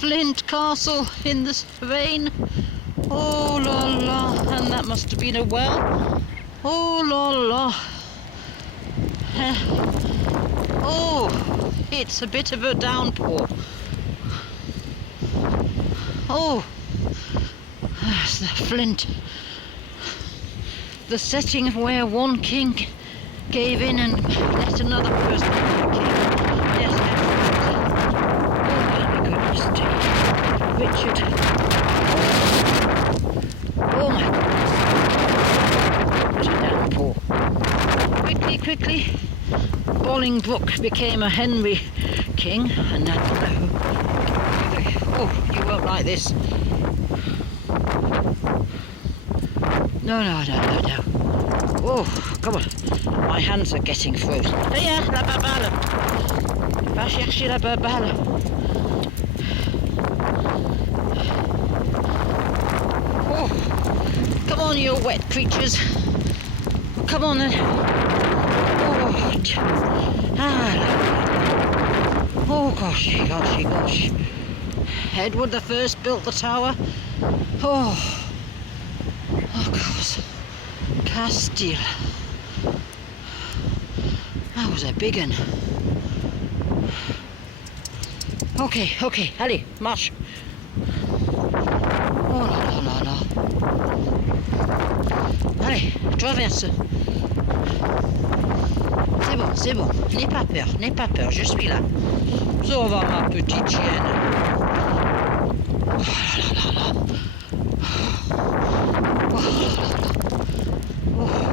Flint Castle in the vein. Oh la la, and that must have been a well. Oh la la. Oh, it's a bit of a downpour. Oh, that's the Flint. The setting of where one king gave in and let another person be king. Yes, oh my goodness, Richard. Oh my goodness. What a downpour. Quickly. Bolingbroke became a Henry king, and now, oh, you won't like this. No. Oh, come on. My hands are getting frozen. Hiya, la babale. Va chercher la babale. Oh, come on, you wet creatures. Come on then. Oh gosh. Edward the First built the tower. Oh gosh. Castile. That was a big one. Okay, allez, marche. Oh là. Allez, traverse. C'est bon, n'aie pas peur, je suis là. Ça va, ma petite chienne. Oh là là. Oh là là. Oh.